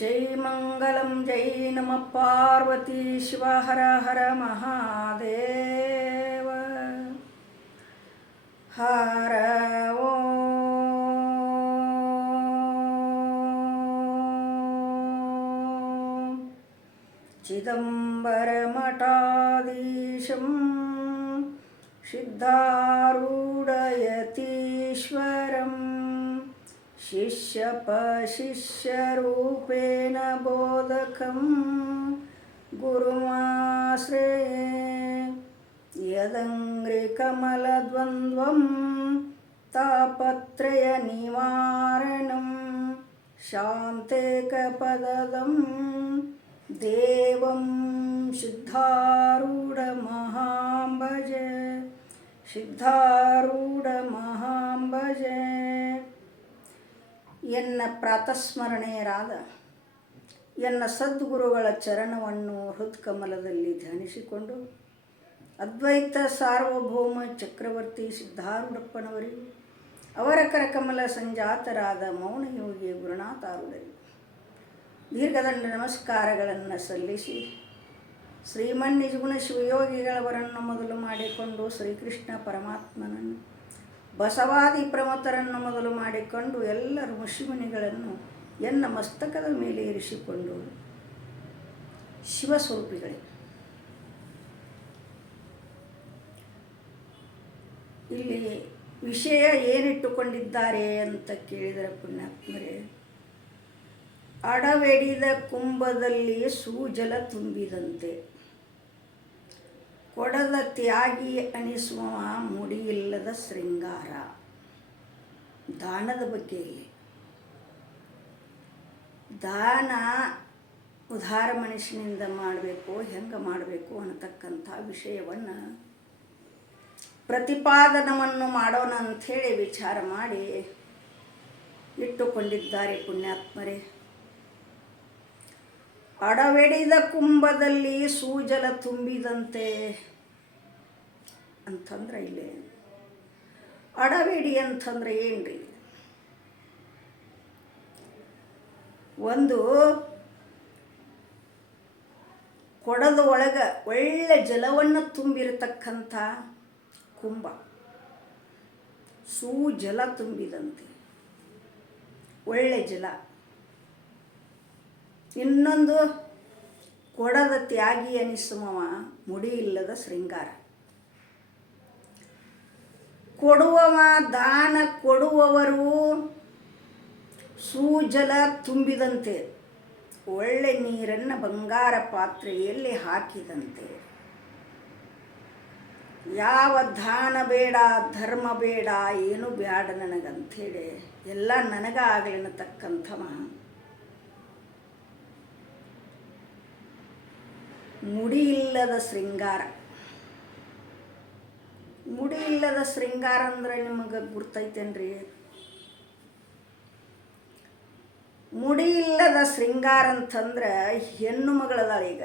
ಜೈ ಮಂಗಲಂ ಜೈ ನಮಃ ಪಾರ್ವತಿ ಶಿವ ಹರ ಹರ ಮಹಾದೇವ ಹರ ಓಂ ಚಿದಂಬರಮಠಾಧೀಶಂ ಸಿದ್ಧಾರೂಢಯತೀಶ್ವರಂ ಶಿಷ್ಯಪಶಿಷ್ಯरूपेण बोधकं गुरुमाश्रये यदङ्घ्रिकमलद्वन्द्वं तापत्रयनिवारणं शान्तेकपदं देवं सिद्धारूढमहां भजे ಸಿದ್ಧಾರೂಢಮಹಾಂ ಭಜೆ. ಎನ್ನ ಪ್ರಾತಸ್ಮರಣೆಯರಾದ ಎನ್ನ ಸದ್ಗುರುಗಳ ಚರಣವನ್ನು ಹೃತ್ಕಮಲದಲ್ಲಿ ಧ್ಯಾನಿಸಿಕೊಂಡು ಅದ್ವೈತ ಸಾರ್ವಭೌಮ ಚಕ್ರವರ್ತಿ ಸಿದ್ಧಾರೂಢಪ್ಪನವರಿಗೂ ಅವರ ಕರಕಮಲ ಸಂಜಾತರಾದ ಮೌನಯೋಗಿ ಗುರುನಾಥಾರೂಢರಿಗೂ ದೀರ್ಘದಂಡ ನಮಸ್ಕಾರಗಳನ್ನು ಸಲ್ಲಿಸಿ ಶ್ರೀಮನ್ನಿಜಗುಣ ಶಿವಯೋಗಿಗಳವರನ್ನು ಮೊದಲು ಮಾಡಿಕೊಂಡು ಶ್ರೀಕೃಷ್ಣ ಪರಮಾತ್ಮನನ್ನು ಬಸವಾದಿ ಪ್ರಮತರನ್ನು ಮೊದಲು ಮಾಡಿಕೊಂಡು ಎಲ್ಲ ಋಷಿಮುನಿಗಳನ್ನು ಎನ್ನ ಮಸ್ತಕದ ಮೇಲೆ ಇರಿಸಿಕೊಂಡು ಶಿವಸ್ವರೂಪಿಗಳೇ, ಇಲ್ಲಿ ವಿಷಯ ಏನಿಟ್ಟುಕೊಂಡಿದ್ದಾರೆ ಅಂತ ಕೇಳಿದರೆ ಪುಣ್ಯಾತ್ಮರೇ, ಅಡವೆಡಿದ ಕುಂಭದಲ್ಲಿ ಸೂಜಲ ತುಂಬಿದಂತೆ ಕೊಡದ ತ್ಯಾಗಿ ಅನಿಸುವ ಮುಡಿಯಿಲ್ಲದ ಶೃಂಗಾರ. ದಾನದ ಬಗ್ಗೆ ಇಲ್ಲಿ ದಾನ ಉದಾರ ಮನುಷ್ಯನಿಂದ ಮಾಡಬೇಕು, ಹೆಂಗೆ ಮಾಡಬೇಕು ಅನ್ನತಕ್ಕಂಥ ವಿಷಯವನ್ನು ಪ್ರತಿಪಾದನವನ್ನು ಮಾಡೋಣ ಅಂಥೇಳಿ ವಿಚಾರ ಮಾಡಿ ಇಟ್ಟುಕೊಂಡಿದ್ದಾರೆ ಪುಣ್ಯಾತ್ಮರೇ. ಅಡವೆಡಿದ ಕುಂಭದಲ್ಲಿ ಸೂಜಲ ತುಂಬಿದಂತೆ ಅಂತಂದ್ರೆ ಇಲ್ಲಿ ಅಡವೆಡಿ ಅಂತಂದ್ರೆ ಏನ್ರಿ? ಒಂದು ಕೊಡದ ಒಳಗೆ ಒಳ್ಳೆ ಜಲವನ್ನು ತುಂಬಿರತಕ್ಕಂಥ ಕುಂಭ, ಸೂಜಲ ತುಂಬಿದಂತೆ ಒಳ್ಳೆ ಜಲ. ಇನ್ನೊಂದು ಕೊಡದ ತ್ಯಾಗಿ ಅನಿಸುವ ಮುಡಿ ಇಲ್ಲದ ಶೃಂಗಾರ. ಕೊಡುವವ ದಾನ ಕೊಡುವವರು ಸೂಜಲ ತುಂಬಿದಂತೆ ಒಳ್ಳೆ ನೀರನ್ನು ಬಂಗಾರ ಪಾತ್ರೆಯಲ್ಲಿ ಹಾಕಿದಂತೆ. ಯಾವ ದಾನ ಬೇಡ, ಧರ್ಮ ಬೇಡ, ಏನು ಬೇಡ ನನಗಂಥೇಳಿ ಎಲ್ಲ ನನಗಾಗಲಿನತಕ್ಕಂಥವ ಮುಡಿ ಇಲ್ಲದ ಶೃಂಗಾರ. ಮುಡಿ ಇಲ್ಲದ ಶೃಂಗಾರ ಅಂದ್ರೆ ನಿಮಗೆ ಗುರ್ತೈತೇನ್ರಿ? ಮುಡಿ ಇಲ್ಲದ ಶೃಂಗಾರ ಅಂತಂದ್ರೆ ಹೆಣ್ಣು ಮಗಳದಾಳ. ಈಗ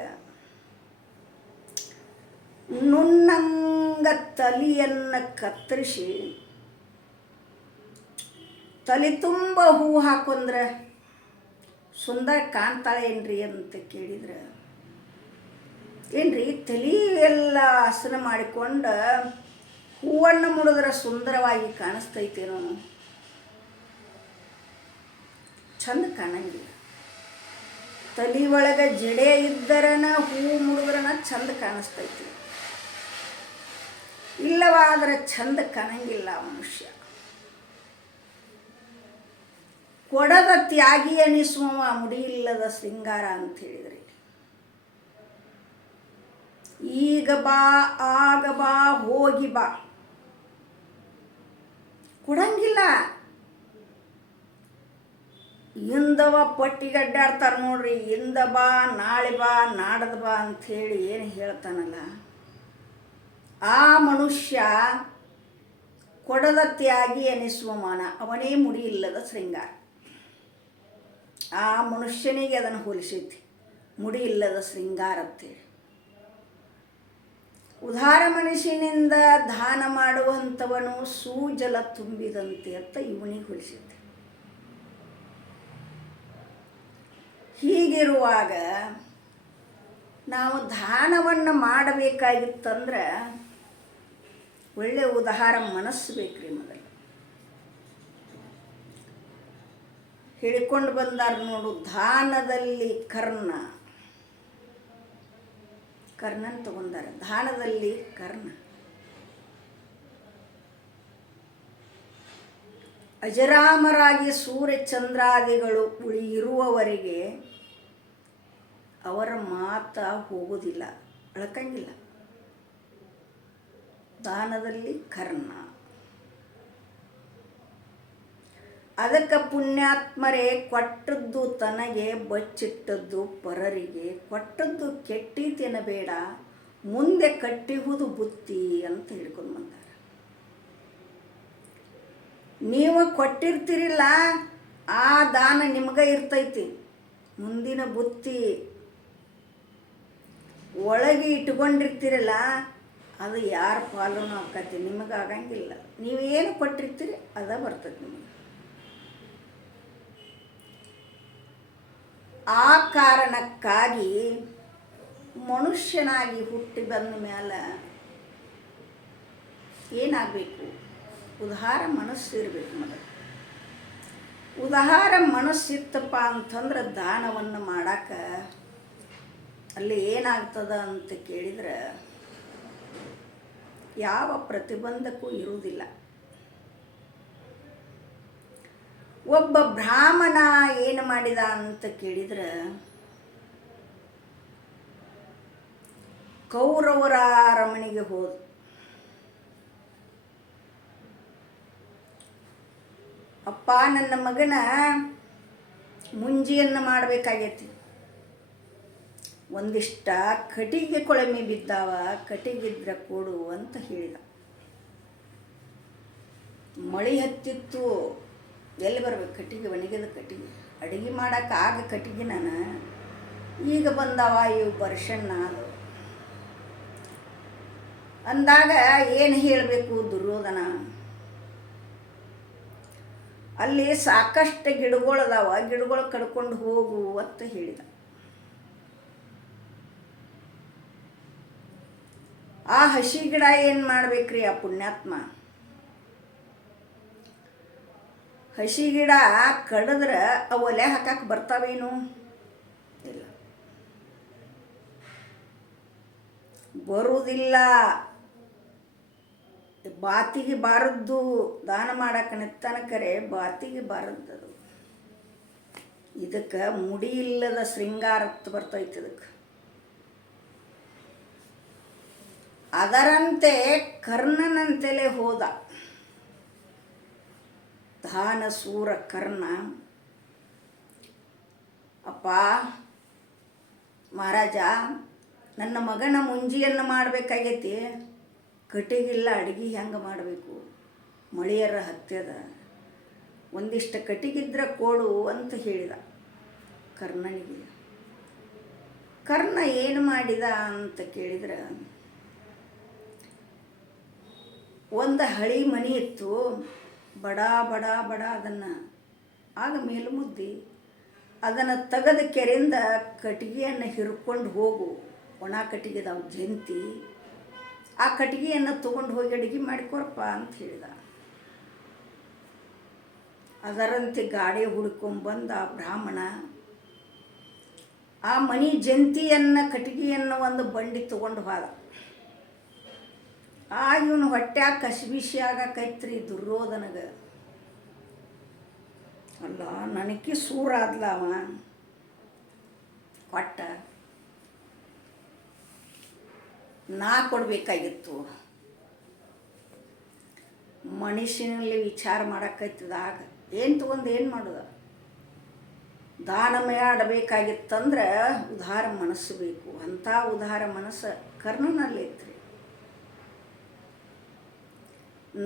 ನುಣ್ಣಂಗ ತಲಿಯನ್ನು ಕತ್ತರಿಸಿ ತಲೆ ತುಂಬ ಹೂ ಹಾಕೊಂಡ್ರೆ ಸುಂದರ ಕಾಣ್ತಾಳೆ ಏನ್ರಿ ಅಂತ ಕೇಳಿದ್ರೆ, ಏನ್ರಿ ತಲೆ ಎಲ್ಲ ಆಸನ ಮಾಡಿಕೊಂಡು ಹೂವನ್ನು ಮುಡಿದ್ರೆ ಸುಂದರವಾಗಿ ಕಾಣಿಸ್ತೈತೇನೋ? ಚಂದ ಕಾಣಂಗಿಲ್ಲ. ತಲೆ ಒಳಗೆ ಜಡೆ ಇದ್ದರನ ಹೂ ಮುಡಿದ್ರನ ಚಂದ ಕಾಣಿಸ್ತೈತಿ, ಇಲ್ಲವಾದ್ರೆ ಚಂದ ಕಾಣಂಗಿಲ್ಲ ಮನುಷ್ಯ. ಕೊಡದ ತ್ಯಾಗಿ ಅನಿಸುವ ಮುಡಿ ಇಲ್ಲದ ಶೃಂಗಾರ ಅಂತ ಹೇಳಿದ್ರಿ. ಈಗ ಬಾ, ಆಗ ಬಾ, ಹೋಗಿ ಬಾ, ಕೊಡಂಗಿಲ್ಲ. ಇಂದವ ಪಟ್ಟಿಗಡ್ಡಾಡ್ತಾರೆ ನೋಡ್ರಿ, ಇಂದ ಬಾ, ನಾಳೆ ಬಾ, ನಾಡದ ಬಾ ಅಂಥೇಳಿ ಏನು ಹೇಳ್ತಾನಲ್ಲ ಆ ಮನುಷ್ಯ ಕೊಡದ ತ್ಯಾಗಿ ಅನಿಸುವ ಮಾನ, ಅವನೇ ಮುಡಿ ಇಲ್ಲದ ಶೃಂಗಾರ. ಆ ಮನುಷ್ಯನಿಗೆ ಅದನ್ನು ಹೋಲಿಸೈತಿ ಮುಡಿ ಇಲ್ಲದ ಶೃಂಗಾರ ಅಂತೇಳಿ. ಉದಾರ ಮನುಷ್ಯನಿಂದ ದಾನ ಮಾಡುವಂಥವನು ಸೂಜಲ ತುಂಬಿದಂತೆ ಅಂತ ಇವನಿಗೆ ಹೋಲಿಸಿದ್ದೆ. ಹೀಗಿರುವಾಗ ನಾವು ದಾನವನ್ನು ಮಾಡಬೇಕಾಗಿತ್ತಂದ್ರೆ ಒಳ್ಳೆಯ ಉದಾರ ಮನಸ್ಸು ಬೇಕ್ರಿ. ಮೊದಲು ಹೇಳಿಕೊಂಡು ಬಂದಾರ ನೋಡು, ದಾನದಲ್ಲಿ ಕರ್ಣನ್ ತಗೊಂಡಾರೆ. ದಾನದಲ್ಲಿ ಕರ್ಣ ಅಜರಾಮರಾಗಿ ಸೂರ್ಯ ಚಂದ್ರಾದಿಗಳು ಇರುವವರೆಗೆ ಅವರ ಮಾತ ಹೋಗುವುದಿಲ್ಲ, ಅಳಕಂಗಿಲ್ಲ. ದಾನದಲ್ಲಿ ಕರ್ಣ. ಅದಕ್ಕೆ ಪುಣ್ಯಾತ್ಮರೇ ಕೊಟ್ಟದ್ದು ತನಗೆ, ಬಚ್ಚಿಟ್ಟದ್ದು ಪರರಿಗೆ, ಕೊಟ್ಟದ್ದು ಕೆಟ್ಟೀತೆನಬೇಡ, ಮುಂದೆ ಕಟ್ಟಿಹುದು ಬುತ್ತಿ ಅಂತ ಹಿಡ್ಕೊಂಡು ಬಂದಾರೆ. ನೀವು ಕೊಟ್ಟಿರ್ತೀರಿಲ್ಲ, ಆ ದಾನ ನಿಮಗೆ ಇರ್ತೈತಿ. ಮುಂದಿನ ಬುತ್ತಿ ಒಳಗೆ ಇಟ್ಕೊಂಡಿರ್ತೀರಲ್ಲ, ಅದು ಯಾರ ಪಾಲನೂ ಆಕತಿ, ನಿಮಗೆ ಆಗಂಗಿಲ್ಲ. ನೀವೇನು ಕೊಟ್ಟಿರ್ತೀರಿ ಅದ ಬರ್ತೈತಿ ನಿಮಗೆ. ಆ ಕಾರಣಕ್ಕಾಗಿ ಮನುಷ್ಯನಾಗಿ ಹುಟ್ಟಿ ಬಂದ ಮೇಲೆ ಏನಾಗಬೇಕು? ಉದಾರ ಮನಸ್ಸು ಇರಬೇಕು. ಮೊದಲು ಉದಾರ ಮನಸ್ಸಿತ್ತಪ್ಪ ಅಂತಂದ್ರೆ ದಾನವನ್ನು ಮಾಡಾಕ ಅಲ್ಲಿ ಏನಾಗ್ತದ ಅಂತ ಕೇಳಿದ್ರೆ ಯಾವ ಪ್ರತಿಬಂಧಕೂ ಇರುವುದಿಲ್ಲ. ಒಬ್ಬ ಬ್ರಾಹ್ಮಣ ಏನು ಮಾಡಿದ ಅಂತ ಕೇಳಿದ್ರೆ, ಕೌರವರ ಅರಮನೆಗೆ ಹೋದ. ಅಪ್ಪ, ನನ್ನ ಮಗನ ಮುಂಜಿಯನ್ನು ಮಾಡಬೇಕಾಗೈತಿ, ಒಂದಿಷ್ಟ ಕಟ್ಟಿಗೆ ಕೊಳಮೆ ಬಿದ್ದಾವ, ಕಟ್ಟಿಗಿದ್ರೆ ಕೊಡು ಅಂತ ಹೇಳಿದ. ಮಳೆ ಹತ್ತಿತ್ತು, ಎಲ್ಲಿ ಬರ್ಬೇಕು ಕಟ್ಟಿಗೆ? ಒಣಗಿದ ಕಟ್ಟಿಗೆ ಅಡುಗೆ ಮಾಡೋಕೆ ಆಗ ಕಟ್ಟಿಗೆ ನಾನು ಈಗ ಬಂದವ ಇವು ಬರ್ಷಣ್ಣ ಅಂದಾಗ ಏನು ಹೇಳಬೇಕು? ದುರ್ಯೋಧನ, ಅಲ್ಲಿ ಸಾಕಷ್ಟು ಗಿಡಗಳದಾವ, ಗಿಡಗಳು ಕಡ್ಕೊಂಡು ಹೋಗು ಅಂತ ಹೇಳಿದ. ಆ ಹಸಿ ಗಿಡ ಏನು ಮಾಡ್ಬೇಕ್ರಿ? ಆ ಪುಣ್ಯಾತ್ಮ ಹಸಿ ಗಿಡ ಕಡಿದ್ರೆ ಅವು ಒಲೆ ಹಾಕಕ್ಕೆ ಬರ್ತಾವೇನು? ಇಲ್ಲ, ಬರುವುದಿಲ್ಲ. ಬಾತಿಗೆ ಬಾರದ್ದು ದಾನ ಮಾಡಕ್ಕೆ ನಿತ್ತನಕರೆ ಬಾತಿಗೆ ಬಾರದ್ದದು. ಇದಕ್ಕೆ ಮುಡಿ ಇಲ್ಲದ ಶೃಂಗಾರತ್ತು ಬರ್ತೈತೆ. ಇದಕ್ಕೆ ಅದರಂತೆ ಕರ್ಣನಂತೆಲೆ ಹೋದ ದಾನ ಸೂರ ಕರ್ಣ. ಅಪ್ಪ ಮಹಾರಾಜ, ನನ್ನ ಮಗನ ಮುಂಜಿಯನ್ನು ಮಾಡಬೇಕಾಗೈತಿ, ಕಟ್ಟಿಗಿಲ್ಲ, ಅಡುಗೆ ಹೆಂಗೆ ಮಾಡಬೇಕು? ಮಳೆಯರ ಹತ್ಯದ, ಒಂದಿಷ್ಟು ಕಟ್ಟಿಗಿದ್ರೆ ಕೊಡು ಅಂತ ಹೇಳಿದ ಕರ್ಣನಿಗೆ. ಕರ್ಣ ಏನು ಮಾಡಿದ ಅಂತ ಕೇಳಿದ್ರೆ, ಒಂದು ಹಳಿ ಮನೆ ಇತ್ತು, ಬಡ ಬಡ ಬಡ ಅದನ್ನು ಆಗ ಮೇಲು ಮುದ್ದಿ ಅದನ್ನು ತೆಗೆದ ಕೆರೆಯಿಂದ ಕಟ್ಟಿಗೆಯನ್ನು ಹಿರ್ಕೊಂಡು ಹೋಗು, ಒಣ ಕಟ್ಟಿಗೆದಾವು ಜಂತಿ, ಆ ಕಟ್ಟಿಗೆಯನ್ನು ತೊಗೊಂಡು ಹೋಗಿ ಅಡುಗೆ ಮಾಡಿಕೊರಪ್ಪ ಅಂತ ಹೇಳಿದ. ಅದರಂತೆ ಗಾಡಿ ಹುಡ್ಕೊಂಬಂದ ಆ ಬ್ರಾಹ್ಮಣ ಆ ಮನೆ ಜಂತಿಯನ್ನು ಕಟ್ಟಿಗೆಯನ್ನು ಒಂದು ಬಂಡಿ ತೊಗೊಂಡು ಹೋದ. ಇವನು ಹೊಟ್ಯಾಗ ಕಸಿಬಿಸಿ ಆಗಕೈತ್ರಿ ದುರ್ಯೋಧನಗೆ. ಅಲ್ಲ, ನನಗೆ ಸೂರ ಆದ್ಲ ಅವ ಕೊಟ್ಟ, ನಾ ಕೊಡಬೇಕಾಗಿತ್ತು. ಮನುಷ್ಯನಲ್ಲಿ ವಿಚಾರ ಮಾಡಕ್ಕೈತದಾಗ ಏನು ತೊಗೊಂಡು ಏನು ಮಾಡೋದು? ದಾನ ಮಾಡಬೇಕಾಗಿತ್ತಂದ್ರೆ ಉದಾರ ಮನಸ್ಸು ಬೇಕು. ಅಂಥ ಉದಾರ ಮನಸ್ಸು ಕರ್ಣನಲ್ಲಿ ಐತ್ರಿ.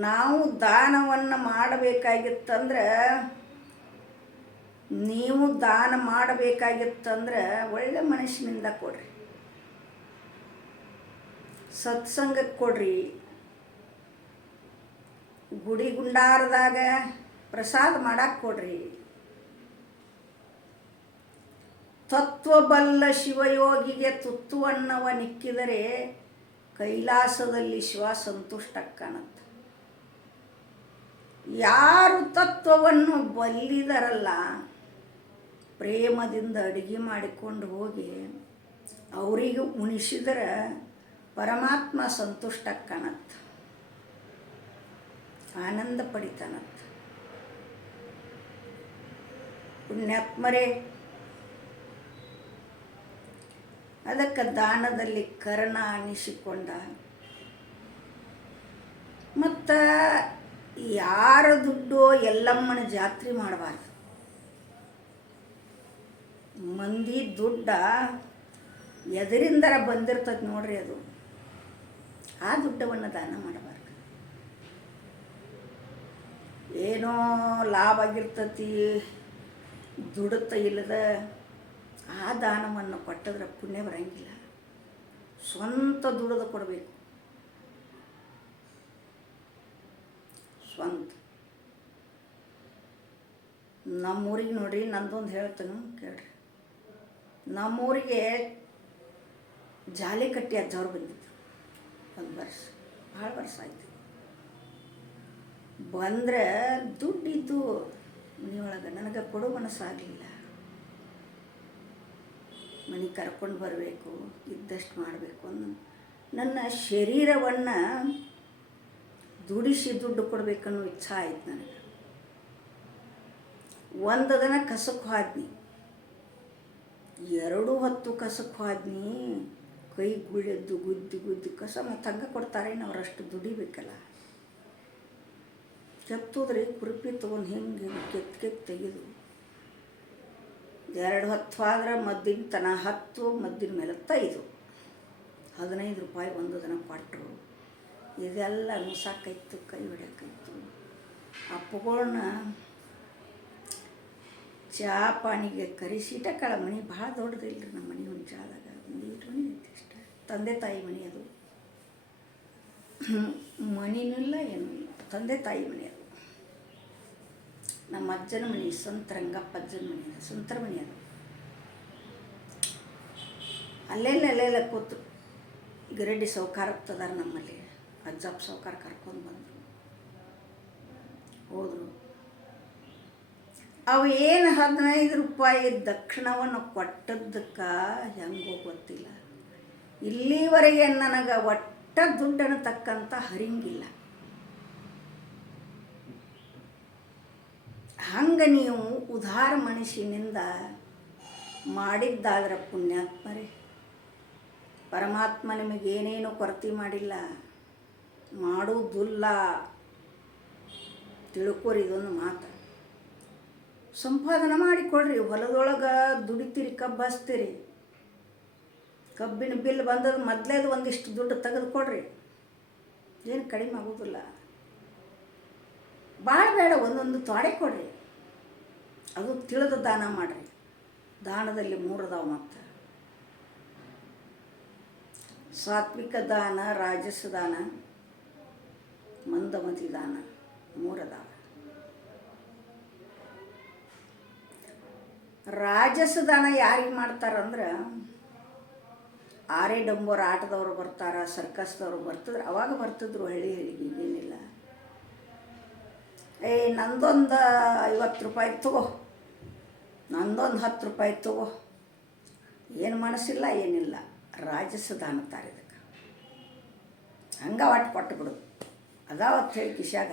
ನಾವು ದಾನವನ್ನು ಮಾಡಬೇಕಾಗಿತ್ತಂದ್ರೆ, ನೀವು ದಾನ ಮಾಡಬೇಕಾಗಿತ್ತಂದ್ರೆ ಒಳ್ಳೆ ಮನುಷ್ಯನಿಂದ ಕೊಡ್ರಿ, ಸತ್ಸಂಗಕ್ಕೆ ಕೊಡ್ರಿ, ಗುಡಿ ಗುಂಡಾರದಾಗ ಪ್ರಸಾದ ಮಾಡಕ್ಕೆ ಕೊಡ್ರಿ. ತತ್ವಬಲ್ಲ ಶಿವಯೋಗಿಗೆ ತುತ್ತುವನ್ನವ ನಿಕ್ಕಿದರೆ ಕೈಲಾಸದಲ್ಲಿ ಶಿವ ಸಂತುಷ್ಟಕ್ಕನಂತ. ಯಾರು ತತ್ವವನ್ನು ಬಲ್ಲಿದರಲ್ಲ, ಪ್ರೇಮದಿಂದ ಅಡಿಗೆ ಮಾಡಿಕೊಂಡು ಹೋಗಿ ಅವರಿಗೆ ಉಣಿಸಿದರೆ ಪರಮಾತ್ಮ ಸಂತುಷ್ಟಕ್ಕನಂತ, ಆನಂದ ಪಡಿತಾನಂತ. ಪುಣ್ಯಾತ್ಮರೇ, ಅದಕ್ಕೆ ದಾನದಲ್ಲಿ ಕರ್ಣ ಅನಿಸಿಕೊಂಡ. ಮತ್ತು ಯಾರ ದುಡ್ಡು ಎಲ್ಲಮ್ಮನ ಜಾತ್ರೆ ಮಾಡಬಾರ್ದು. ಮಂದಿ ದುಡ್ಡ ಎದರಿಂದರ ಬಂದಿರ್ತದೆ ನೋಡ್ರಿ, ಅದು ಆ ದುಡ್ಡವನ್ನು ದಾನ ಮಾಡಬಾರ್ದು. ಏನೋ ಲಾಭ ಆಗಿರ್ತತಿ ದುಡುತ್ತ ಇಲ್ಲದ ಆ ದಾನವನ್ನು ಕೊಟ್ಟಿದ್ರೆ ಪುಣ್ಯ ಬರಂಗಿಲ್ಲ. ಸ್ವಂತ ದುಡಿದು ಕೊಡಬೇಕು, ಸ್ವಂತ. ನಮ್ಮೂರಿಗೆ ನೋಡ್ರಿ, ನಂದೊಂದು ಹೇಳ್ತೇನೆ ಕೇಳ್ರಿ. ನಮ್ಮೂರಿಗೆ ಜಾಲಿ ಕಟ್ಟಿ ಅಜ್ಜವ್ರು ಬಂದಿದ್ರು. ಒಂದು ವರ್ಷ, ಭಾಳ ವರ್ಷ ಆಯ್ತು. ಬಂದರೆ ದುಡ್ಡಿದ್ದು ಮನೆಯೊಳಗೆ ನನಗೆ ಕೊಡೋ ಮನಸ್ಸಾಗಲಿಲ್ಲ. ಮನೆ ಕರ್ಕೊಂಡು ಬರಬೇಕು, ಇದ್ದಷ್ಟು ಮಾಡಬೇಕು ಅನ್ನೋ ನನ್ನ ಶರೀರವನ್ನು ದುಡಿಸಿ ದುಡ್ಡು ಕೊಡಬೇಕನ್ನೋ ಇಚ್ಛೆ ಆಯ್ತು ನನಗೆ. ಒಂದು ದಿನ ಕಸಕ್ಕೆ ಹೋದ್ನಿ, 2 ಹೊತ್ತು ಕಸಕ್ಕೆ ಹೋದ್ನಿ. ಕೈ ಗುಳೆದ್ದು ಗುದ್ದಿ ಗುದ್ದಿ ಕಸ ಮತ್ತು ಹಂಗೆ ಕೊಡ್ತಾರೇನು, ಅವರಷ್ಟು ದುಡಿಬೇಕಲ್ಲ. ಕೆತ್ತೋದ್ರಿ ಕುರುಪಿ ತೊಗೊಂಡು ಹೆಂಗೆ ಕೆತ್ತು ತೆಗೆದು 2 ಹೊತ್ತು ಆದ್ರೆ ಮದ್ದಿನ ತನ 10, ಮದ್ದಿನ ಮೇಲೆ 5, 15 ರೂಪಾಯಿ ಒಂದು ದಿನ ಕೊಟ್ಟರು. ಇದೆಲ್ಲ ನುಸಾಕೈತು, ಕೈ ಹೊಡ್ಯಾಕೈತು. ಅಪ್ಪಗಳನ್ನ ಚಹಾ ಪಾನಿಗೆ ಕರೆಸಿಟ ಕಳ ಮನೆ ಭಾಳ ದೊಡ್ಡದಿಲ್ಲ ನಮ್ಮ ಮನೆ. ಒಂದು ಚಹಾದಾಗ ಒಂದು 8 ಮನೆ ಐತಿ ಅಷ್ಟೆ. ತಂದೆ ತಾಯಿ ಮನೆ ಅದು, ಮನೆನೂ ಇಲ್ಲ ಏನೂ ಇಲ್ಲ, ತಂದೆ ತಾಯಿ ಮನೆ ಅದು. ನಮ್ಮ ಅಜ್ಜನ ಮನೆ ಸಂತ ರಂಗಪ್ಪ ಅಜ್ಜನ ಮನೆ, ಸಂತರ ಮನೆ ಅದು. ಅಲ್ಲೆಲ್ಲ ಕೂತು ಗಿರಡ್ಡಿ ಸೌಕಾರ ಆಗ್ತದಾರ ನಮ್ಮಲ್ಲಿ. ಅಜ್ಜಪ್ಪ ಸೌಕಾರ ಕರ್ಕೊಂಡು ಬಂದರು, ಹೋದರು. ಅವು ಏನು 15 ರೂಪಾಯಿ ದಕ್ಷಿಣವನ್ನು ಕೊಟ್ಟದ್ದಕ್ಕೆ ಹೆಂಗೋ ಗೊತ್ತಿಲ್ಲ. ಇಲ್ಲಿವರೆಗೆ ನನಗೆ ಒಟ್ಟ ದುಡ್ಡನ್ನು ತಕ್ಕಂಥ ಹರಿಂಗಿಲ್ಲ. ಹಂಗೆ ನೀವು ಉದಾರ ಮನಸ್ಸಿನಿಂದ ಮಾಡಿದ್ದಾದ್ರೆ ಪುಣ್ಯಾತ್ಮರೇ, ಪರಮಾತ್ಮ ನಿಮಗೇನೇನು ಕೊರತೆ ಮಾಡಿಲ್ಲ, ಮಾಡುವುದಿಲ್ಲ. ತಿಳ್ಕೊರಿ ಇದೊಂದು ಮಾತು. ಸಂಪಾದನೆ ಮಾಡಿಕೊಡ್ರಿ. ಹೊಲದೊಳಗೆ ದುಡಿತೀರಿ, ಕಬ್ಬು ಹಚ್ತೀರಿ, ಕಬ್ಬಿನ ಬಿಲ್ ಬಂದದ್ದು ಮೊದಲೇದು ಒಂದಿಷ್ಟು ದುಡ್ಡು ತೆಗೆದುಕೊಡ್ರಿ, ಏನು ಕಡಿಮೆ ಆಗೋದಿಲ್ಲ. ಭಾಳ ಬೇಡ, ಒಂದೊಂದು ತೊಡೆ ಕೊಡ್ರಿ. ಅದು ತಿಳಿದು ದಾನ ಮಾಡಿರಿ. ದಾನದಲ್ಲಿ 3 ಅದಾವೆ. ಮತ್ತು ಸಾತ್ವಿಕ ದಾನ, ರಾಜಸ ದಾನ, ಮಂದಮತಿ ದಾನ 3 ಅದಾವೆ. ರಾಜಸ ದಾನ ಯಾರಿಗೆ ಮಾಡ್ತಾರಂದ್ರೆ, ಆರೇ ಡಂಬೋರ ಆಟದವರು ಬರ್ತಾರೆ, ಸರ್ಕಸ್ದವರು ಬರ್ತಿದ್ರು. ಅವಾಗ ಬರ್ತಿದ್ರು ಹಳ್ಳಿಗೆ, ಈಗೇನಿಲ್ಲ. ನಂದೊಂದು 50 ರೂಪಾಯಿ ತಗೋ, ನಂದೊಂದು 10 ರೂಪಾಯಿ ತಗೋ, ಏನು ಮನಸ್ಸಿಲ್ಲ ಏನಿಲ್ಲ. ರಾಜಸ ದಾನ ತಾರೆ ಇದಕ್ಕೆ. ಹಂಗೆ ಒಟ್ಟು ಕೊಟ್ಟು ಬಿಡು. ಅದಾವತ್ತು ಹೇಳಿ ಕಿಶಾಗ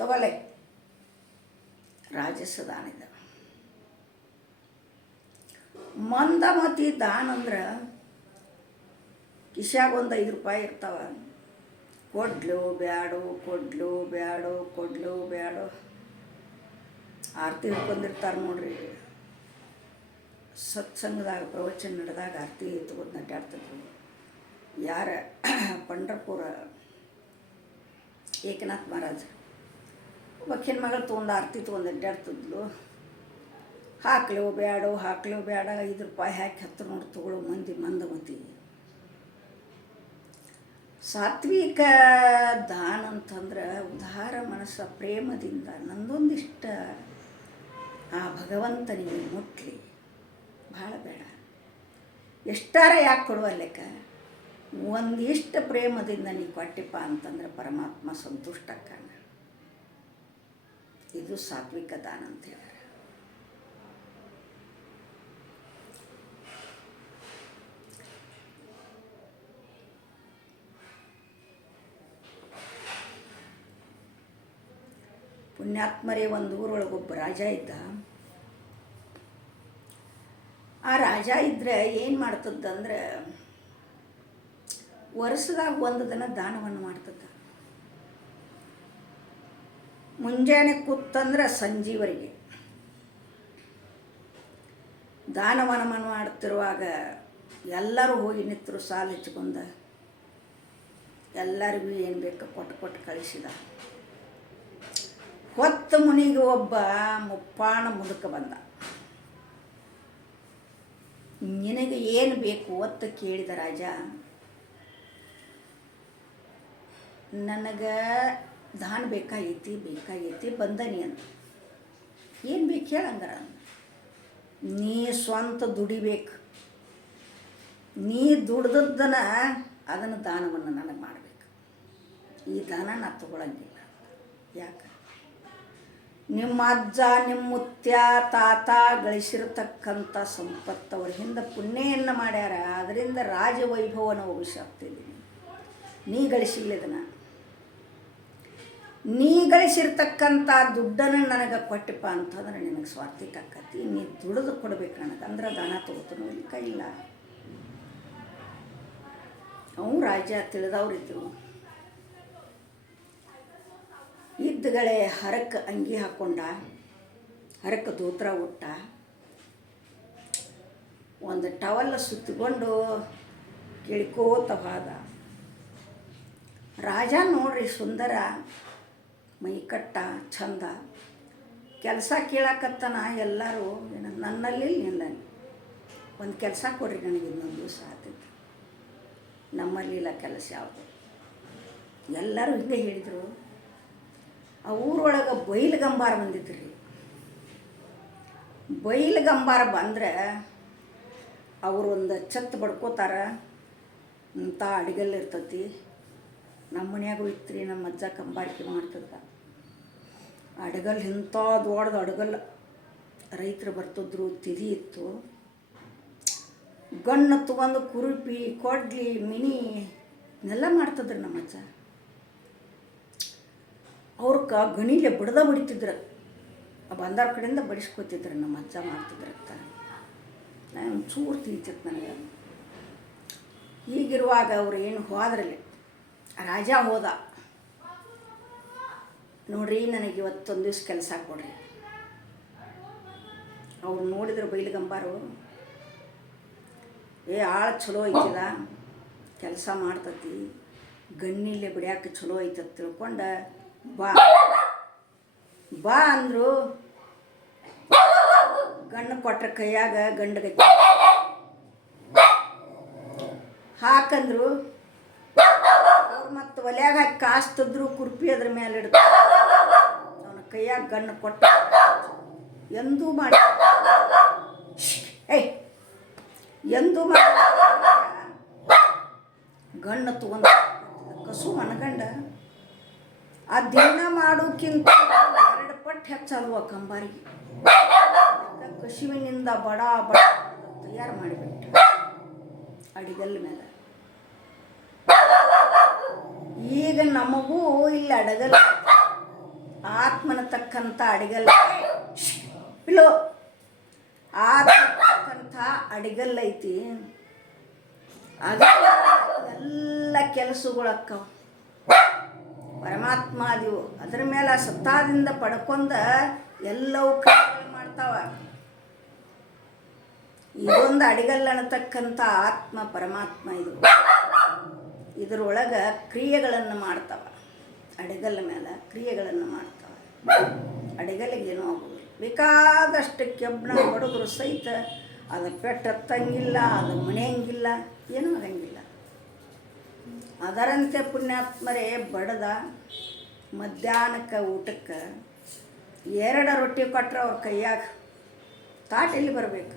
ತಗೊಳ್ಳೆ, ರಾಜಸ ದಾನ ಇದೆ. ಮಂದಮತಿ ದಾನ ಅಂದ್ರೆ ಕಿಶಾಗ ಒಂದು 5 ರೂಪಾಯಿ ಇರ್ತಾವ. ಕೊಡ್ಲು ಬ್ಯಾಡು, ಕೊಡ್ಲು ಬ್ಯಾಡು, ಕೊಡ್ಲು ಬ್ಯಾಡು. ಆರತಿ ಹಿಡ್ಕೊಂಡಿರ್ತಾರೆ ನೋಡ್ರಿ. ಸತ್ಸಂಗದಾಗ ಪ್ರವಚನ ನಡೆದಾಗ ಆರತಿ ತಗೊಂಡು ಅಡ್ಡಾಡ್ತಿದ್ರು. ಯಾರ ಪಂಡ್ರಪುರ ಏಕನಾಥ್ ಮಹಾರಾಜ ಒಬ್ಬಾಕಿನ ಮಗಳು ತೊಗೊಂಡು ಆರತಿ ತೊಗೊಂಡು ಅಡ್ಡಾಡ್ತಿದ್ಲು. ಹಾಕ್ಲು ಬ್ಯಾಡು, ಹಾಕ್ಲು ಬ್ಯಾಡ, 5 ರೂಪಾಯಿ ಹಾಕಿ 10 ನೋಡಿ ತಗೊಳ್ಳೋ ಮಂದಿ ಮಂದಮತಿ. ಸಾತ್ವಿಕ ದಾನ ಅಂತಂದ್ರೆ ಉದಾರ ಮನಸ್ಸ, ಪ್ರೇಮದಿಂದ ನಂದೊಂದಿಷ್ಟ ಆ ಭಗವಂತನಿಗೆ ಮುಟ್ಲಿ, ಭಾಳ ಬೇಡ. ಎಷ್ಟಾರ ಯಾಕೆ ಕೊಡುವಲ್ಲೆಕ್ಕ, ಒಂದಿಷ್ಟು ಪ್ರೇಮದಿಂದ ನೀ ಕೊಟ್ಟಿಪ್ಪ ಅಂತಂದ್ರೆ ಪರಮಾತ್ಮ ಸಂತುಷ್ಟಕ್ಕಾನ. ಇದು ಸಾತ್ವಿಕ ದಾನ ಅಂತ ಹೇಳ್ಯಾರ. ಪುಣ್ಯಾತ್ಮರೇ, ಒಂದು ಊರೊಳಗೆ ಒಬ್ಬ ರಾಜ ಇದ್ದ. ಆ ರಾಜ ಇದ್ದರೆ ಏನು ಮಾಡ್ತದಂದ್ರೆ ವರ್ಷದಾಗ ಒಂದು ದಿನ ದಾನವನ್ನು ಮಾಡ್ತದ. ಮುಂಜಾನೆ ಕೂತಂದ್ರೆ ಸಂಜೆವರೆಗೆ ದಾನವನ್ನು ಮಾಡ್ತಿರುವಾಗ ಎಲ್ಲರೂ ಹೋಗಿ ನಿಂತರು, ಸಾಲು ಹಚ್ಕೊಂಡ ಎಲ್ಲರಿಗೂ ಏನು ಬೇಕು ಕೊಟ್ಟು ಕಳಿಸಿದ. ಹೊತ್ತು ಮುನಿಗೆ ಒಬ್ಬ ಮುಪ್ಪಾಣ ಮುದುಕ ಬಂದ. ನಿನಗೆ ಏನು ಬೇಕು ಅಂತ ಕೇಳಿದ ರಾಜ. ನನಗೆ ದಾನ ಬೇಕಾಗೈತಿ ಬಂದನಿ ಅಂತ. ಏನು ಬೇಕು ಹೇಳಂಗಾರ, ನೀ ಸ್ವಂತ ದುಡಿಬೇಕು, ನೀ ದುಡ್ದದ್ದನ ಅದನ್ನು ದಾನವನ್ನು ನನಗೆ ಮಾಡಬೇಕು. ಈ ದಾನ ನಾ ತಗೊಳಂಗಿಲ್ಲ. ಯಾಕೆ? ನಿಮ್ಮ ಅಜ್ಜ ನಿಮ್ಮ ಮುತ್ಯ ತಾತ ಗಳಿಸಿರತಕ್ಕಂಥ ಸಂಪತ್ತು ಅವ್ರ ಹಿಂದೆ ಪುಣ್ಯವನ್ನು ಮಾಡ್ಯಾರ, ಅದರಿಂದ ರಾಜವೈಭವನ ಒಗಿಸಾಗ್ತಿದ್ದೀನಿ. ನೀ ಗಳಿಸಿಲ್ಲ ಇದನ್ನು, ನೀ ಗಳಿಸಿರ್ತಕ್ಕಂಥ ದುಡ್ಡನ್ನು ನನಗೆ ಕೊಟ್ಟಿಪ್ಪ ಅಂತಂದ್ರೆ ನಿನಗೆ ಸ್ವಾರ್ಥಿಕ ಆಕತಿ. ನೀ ದುಡಿದು ಕೊಡ್ಬೇಕು ನನಗೆ, ಅಂದ್ರೆ ದಾನ ತಗೋತಾನೋ ಇಲ್ಲ. ಅವು ರಾಜ ತಿಳಿದವ್ರಿದ್ರು. ಇದ್ದಗಳೇ ಹರಕ್ಕೆ ಅಂಗಿ ಹಾಕ್ಕೊಂಡ, ಹರಕ್ಕೆ ದೋತ್ರ ಉಟ್ಟ, ಒಂದು ಟವಲ್ ಸುತ್ತಿಕೊಂಡು ಕೇಳ್ಕೋತ ಹೋದ. ರಾಜ ನೋಡ್ರಿ ಸುಂದರ, ಮೈಕಟ್ಟ ಚಂದ, ಕೆಲಸ ಕೇಳಕತ್ತನ. ಎಲ್ಲರೂ ನನ್ನಲ್ಲಿ ನಿನ್ನಲ್ಲಿ ಒಂದು ಕೆಲಸ ಕೊಡ್ರಿ ನನಗೆ, ಇನ್ನೊಂದು ದಿವಸ ಆಗ್ತೈತಿ, ನಮ್ಮಲ್ಲಿಲ್ಲ ಕೆಲಸ ಯಾವುದು. ಎಲ್ಲರೂ ಹಿಂಗೆ ಹೇಳಿದರು. ಆ ಊರೊಳಗೆ ಬೈಲುಗಂಬಾರ ಬಂದಿದ್ರಿ. ಬೈಲುಗಂಬಾರ ಬಂದರೆ ಅವರು ಒಂದು ಛತ್ತು ಬಡ್ಕೋತಾರ. ಇಂಥ ಅಡಿಗೆಲ್ಲ ಇರ್ತೈತಿ. ನಮ್ಮ ಮನ್ಯಾಗೂ ಇತ್ತು ರೀ, ನಮ್ಮ ಅಜ್ಜ ಕಂಬಾರಿಕೆ ಮಾಡ್ತಿದ್ದ. ಅಡಗಲ್ ಇಂಥ ದೊಡ್ಡದು ಅಡಗಲ್, ರೈತರು ಬರ್ತಿದ್ರು, ತಿರಿ ಇತ್ತು. ಗಣ್ಣು ತೊಗೊಂಡು ಕುರುಪಿ ಕೊಡ್ಲಿ ಮಿನಿ ನೆಲ್ಲ ಮಾಡ್ತಿದ್ರು ನಮ್ಮ ಅಜ್ಜ. ಅವ್ರಕ್ಕೆ ಗಣಿಲೆ ಬಡಿತಿದ್ರು. ಬಂದವ್ರ ಕಡೆಯಿಂದ ಬಡಿಸ್ಕೊತಿದ್ರು ನಮ್ಮ ಅಜ್ಜ ಮಾಡ್ತಿದ್ರತ್ತ. ನಾನು ಚೂರು ತಿಳಿತಿತ್ತು ನನಗೆ. ಹೀಗಿರುವಾಗ ಅವ್ರು ಏನು ಹೋದ್ರಲ್ಲಿ, ರಾಜ ಹೋದ. ನೋಡ್ರಿ, ನನಗೆ ಇವತ್ತೊಂದು ದಿವ್ಸ ಕೆಲಸ ಕೊಡ್ರಿ. ಅವ್ರು ನೋಡಿದ್ರು ಬೈಲುಗಂಬಾರು, ಆಳು ಚಲೋ ಐತಿದ, ಕೆಲಸ ಮಾಡ್ತತಿ, ಗಣ್ಣಿಲೆ ಬಿಡ್ಯಾಕೆ ಚಲೋ ಐತದ ತಿಳ್ಕೊಂಡು ಬಾ ಅಂದರು. ಗಣ್ಣು ಕೊಟ್ರ ಕೈಯಾಗ ಗಂಡಗೈತಿ ಹಾಕಂದ್ರು. ಅವ್ರು ಮತ್ತು ಒಲ್ಯಾಗ ಹಾಕಿ ಕಾಸ್ತಿದ್ರು, ಕುರ್ಪಿ ಅದ್ರ ಮೇಲೆ ಇಡ್ತ. ಅವನ ಕೈಯಾಗ ಗಣ್ಣು ಕೊಟ್ಟ ಎಂದೂ ಮಾಡಿ ಎಂದೂ ಮಾಡಿ ಗಣ್ಣು ತಗೊಂಡು ಕಸು ಮನಗಂಡ ಆ ದಿನ ಮಾಡೋಕ್ಕಿಂತ 2 ಪಟ್ಟು ಹೆಚ್ಚಲ್ವ ಕಂಬಾರಿಗೆ. ಕಸುವಿನಿಂದ ಬಡ ತಯಾರು ಮಾಡಿಬಿಟ್ಟು ಅಡಿಗಲ್ಲ ಮೇಲೆ. ಈಗ ನಮಗೂ ಇಲ್ಲಿ ಅಡಗಲ್ಲ, ಆತ್ಮನ ತಕ್ಕಂಥ ಅಡಿಗಲ್ಲ ಇಲ್ಲೋ, ಆತ್ಮ ತಕ್ಕಂಥ ಅಡಿಗಲ್ಲ ಐತಿ. ಅದೆಲ್ಲ ಎಲ್ಲ ಕೆಲಸಗಳಕ್ಕವ ಪರಮಾತ್ಮಾದಿವು. ಅದ್ರ ಮೇಲೆ ಸತ್ತಾದಿಂದ ಪಡ್ಕೊಂಡ ಎಲ್ಲವೂ ಕಾರ್ಯಗಳು ಮಾಡ್ತಾವ. ಇದೊಂದು ಅಡಿಗಲ್ಲ ಅನ್ನತಕ್ಕಂಥ ಆತ್ಮ ಪರಮಾತ್ಮ ಇದು. ಇದರೊಳಗೆ ಕ್ರಿಯೆಗಳನ್ನು ಮಾಡ್ತಾವ. ಅಡಿಗಲ್ಲ ಮೇಲೆ ಕ್ರಿಯೆಗಳನ್ನು ಮಾಡ್ತಾವ. ಅಡಿಗಲ್ಲಿಗೆ ಏನೂ ಆಗೋದು. ಬೇಕಾದಷ್ಟು ಕೆಬ್ಬಣ ಬಡಗರು ಸಹಿತ ಅದು ಪೆಟ್ಟು ಹತ್ತಂಗಿಲ್ಲ, ಅದು ಮನೆಯಂಗಿಲ್ಲ, ಏನೂ ಆಗಂಗಿಲ್ಲ. ಅದರಂತೆ ಪುಣ್ಯಾತ್ಮರೇ ಬಡದ ಮಧ್ಯಾಹ್ನಕ್ಕೆ ಊಟಕ್ಕೆ 2 ರೊಟ್ಟಿ ಕೊಟ್ಟರೆ ಅವ್ರ ಕೈಯಾಗ ತಾಟೆಲ್ಲಿ ಬರಬೇಕು.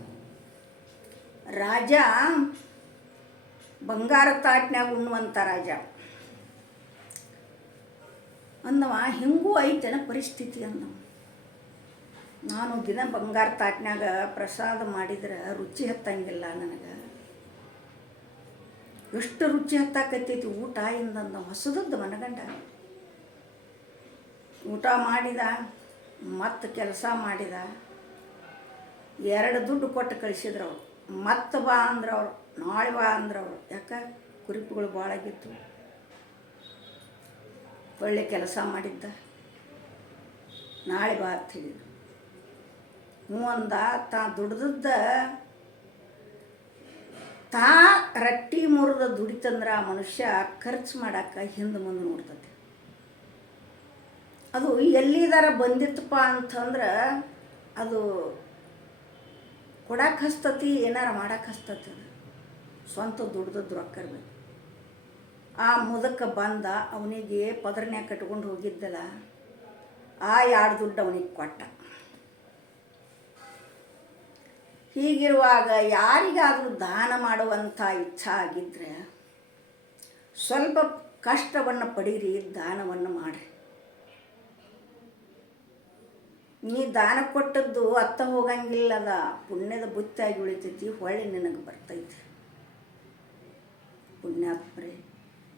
ರಾಜ ಬಂಗಾರ ತಾಟ್ನ್ಯಾಗ ಉಣ್ಣುವಂಥ ರಾಜ ಅಂದವ. ಹಿಂಗೂ ಐತೆನ ಪರಿಸ್ಥಿತಿ ಅಂದವ. ನಾನು ದಿನ ಬಂಗಾರ ತಾಟ್ನ್ಯಾಗ ಪ್ರಸಾದ ಮಾಡಿದ್ರೆ ರುಚಿ ಹತ್ತಂಗಿಲ್ಲ ನನಗೆ, ಎಷ್ಟು ರುಚಿ ಹತ್ತಾಕತ್ತೈತಿ ಊಟ ಇಂದಂದ ಹೊಸದದ್ದು ಮನಗಂಡ. ಊಟ ಮಾಡಿದ, ಮತ್ತು ಕೆಲಸ ಮಾಡಿದ. 2 ದುಡ್ಡು ಕೊಟ್ಟು ಕಳಿಸಿದ್ರವ್ರು. ಮತ್ತೆ ಬಾ ಅಂದ್ರವ್ರು, ನಾಳೆ ಬಾ ಅಂದ್ರವ್ರು. ಯಾಕೆ ಕುರಿಪುಗಳು ಭಾಳ ಆಗಿತ್ತು. ಒಳ್ಳೆ ಕೆಲಸ ಮಾಡಿದ್ದ, ನಾಳೆ ಬಾ ಅಂತ ಹೇಳಿದ್ರು. ಹ್ಞೂ ಅಂದ. ತಾ ದುಡ್ದದ್ದ ತಾ ರಟ್ಟಿ ಮುರಿದ ದುಡಿತಂದ್ರೆ ಆ ಮನುಷ್ಯ ಖರ್ಚು ಮಾಡೋಕೆ ಹಿಂದೆ ಮುಂದೆ ನೋಡ್ತದೆ. ಅದು ಎಲ್ಲಿದಾರ ಬಂದಿತ್ತಪ್ಪ ಅಂತಂದ್ರೆ ಅದು ಕೊಡಕ್ಕೆ ಹಸ್ತತಿ, ಏನಾರ ಮಾಡಕ್ಕೆ ಹಸ್ತತಿ. ಅದು ಸ್ವಂತ ದುಡ್ದದ್ದು ರೊಕ್ಕ ಇರ್ಬೇಕು. ಆ ಮುದಕ ಬಂದ, ಅವನಿಗೆ ಪದರ್ನ್ಯಾಗ ಕಟ್ಕೊಂಡು ಹೋಗಿದ್ದಲ್ಲ, ಆ 2 ದುಡ್ಡು ಅವನಿಗೆ ಕೊಟ್ಟ. ಹೀಗಿರುವಾಗ ಯಾರಿಗಾದರೂ ದಾನ ಮಾಡುವಂಥ ಇಚ್ಛೆ ಆಗಿದ್ದರೆ ಸ್ವಲ್ಪ ಕಷ್ಟವನ್ನು ಪಡೀರಿ, ದಾನವನ್ನು ಮಾಡಿರಿ. ನೀ ದಾನ ಕೊಟ್ಟದ್ದು ಅತ್ತ ಹೋಗಂಗಿಲ್ಲದ, ಪುಣ್ಯದ ಬುತ್ತಾಗಿ ಉಳಿತೈತಿ, ಹೊಳ್ಳಿ ನಿನಗೆ ಬರ್ತೈತಿ. ಪುಣ್ಯಾತ್ಮರೇ,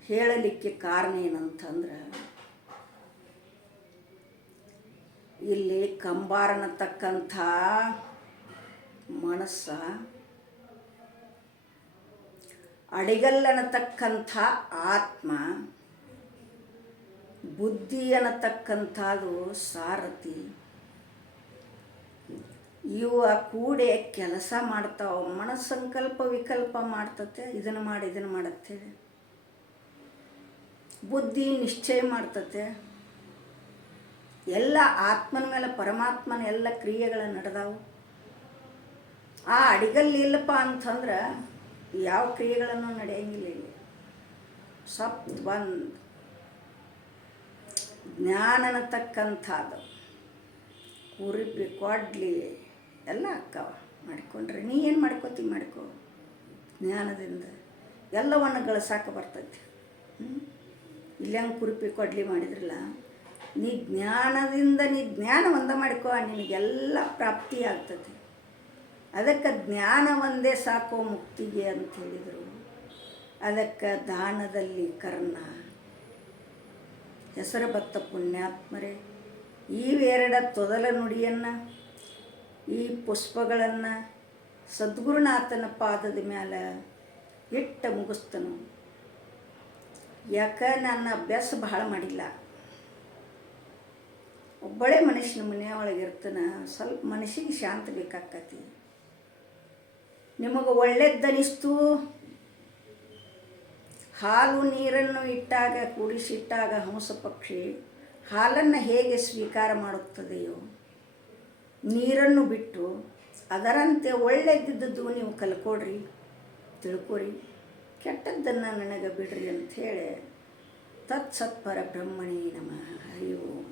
ಹೇಳಲಿಕ್ಕೆ ಕಾರಣ ಏನಂತಂದ್ರೆ, ಇಲ್ಲಿ ಕಂಬಾರನತಕ್ಕಂಥ ಮನಸ್ಸ, ಅಡಿಗಲ್ಲನತಕ್ಕಂಥ ಆತ್ಮ, ಬುದ್ಧಿ ಅನ್ನತಕ್ಕಂಥದ್ದು ಸಾರಥಿ, ಇವು ಕೂಡೆ ಕೆಲಸ ಮಾಡ್ತಾವೆ. ಮನಸ್ಸಂಕಲ್ಪ ವಿಕಲ್ಪ ಮಾಡ್ತತೆ, ಇದನ್ನು ಮಾಡಿ ಇದನ್ನು ಮಾಡತ್ತೆ. ಬುದ್ಧಿ ನಿಶ್ಚಯ ಮಾಡ್ತತೆ. ಎಲ್ಲ ಆತ್ಮನ ಮೇಲೆ ಪರಮಾತ್ಮನ ಎಲ್ಲ ಕ್ರಿಯೆಗಳು ನಡೆದಾವು. ಆ ಅಡಿಗಲ್ಲಿ ಇಲ್ಲಪ್ಪ ಅಂತಂದ್ರೆ ಯಾವ ಕ್ರಿಯೆಗಳನ್ನು ನಡೆಯಂಗಿಲ್ಲ. ಇಲ್ಲಿ ಬಂದು ಜ್ಞಾನನತಕ್ಕಂಥದ್ದು ಕುರಿಪಿ ಕೊಡ್ಲಿ ಎಲ್ಲ ಅಕ್ಕವ ಮಾಡ್ಕೊಂಡ್ರೆ ನೀ ಏನು ಮಾಡ್ಕೋತಿ ಮಾಡ್ಕೋ. ಜ್ಞಾನದಿಂದ ಎಲ್ಲವನ್ನು ಗಳಿಸಾಕ ಬರ್ತೈತಿ. ಇಲ್ಲಿ ಹಂಗೆ ಕುರಿಪಿ ಕೊಡ್ಲಿ ಮಾಡಿದ್ರಲ್ಲ, ನೀ ಜ್ಞಾನದಿಂದ ನೀ ಜ್ಞಾನ ಒಂದ ಮಾಡ್ಕೋ, ನಿನಗೆಲ್ಲ ಪ್ರಾಪ್ತಿ ಆಗ್ತದೆ. ಅದಕ್ಕೆ ಜ್ಞಾನ ಒಂದೇ ಸಾಕೋ ಮುಕ್ತಿಗೆ ಅಂತ ಹೇಳಿದರು. ಅದಕ್ಕೆ ದಾನದಲ್ಲಿ ಕರ್ಣ ಹೆಸರು ಬತ್ತ. ಪುಣ್ಯಾತ್ಮರೇ, ಇವೆರಡ ತೊದಲ ನುಡಿಯನ್ನು, ಈ ಪುಷ್ಪಗಳನ್ನು ಸದ್ಗುರುನಾಥನ ಪಾದದ ಮೇಲೆ ಇಟ್ಟು ಮುಗಿಸ್ತನು. ಯಾಕೆ ನನ್ನ ಅಭ್ಯಾಸ ಬಹಳ ಮಾಡಿಲ್ಲ. ಒಬ್ಬಳೇ ಮನುಷ್ಯನ ಮನೆಯೊಳಗೆ ಇರ್ತಾನೆ. ಸ್ವಲ್ಪ ಮನಸ್ಸಿಗೆ ಶಾಂತಿ ಬೇಕಾಕತಿ. ನಿಮಗೆ ಒಳ್ಳೆದ್ದನಿಸ್ತು, ಹಾಲು ನೀರನ್ನು ಇಟ್ಟಾಗ, ಕೂಡಿಸಿಟ್ಟಾಗ ಹಂಸ ಪಕ್ಷಿ ಹಾಲನ್ನು ಹೇಗೆ ಸ್ವೀಕಾರ ಮಾಡುತ್ತದೆಯೋ, ನೀರನ್ನು ಬಿಟ್ಟು ಅದರಂತೆ ಒಳ್ಳೆದ್ದಿದ್ದು ನೀವು ಕಲ್ಕೊಡ್ರಿ, ತಿಳ್ಕೊರಿ, ಕೆಟ್ಟದ್ದನ್ನು ನನಗೆ ಬಿಡ್ರಿ ಅಂಥೇಳಿ. ತತ್ಸತ್ಪರ ಬ್ರಹ್ಮಣೇ ನಮಃ. ಹರಿ ಓಂ.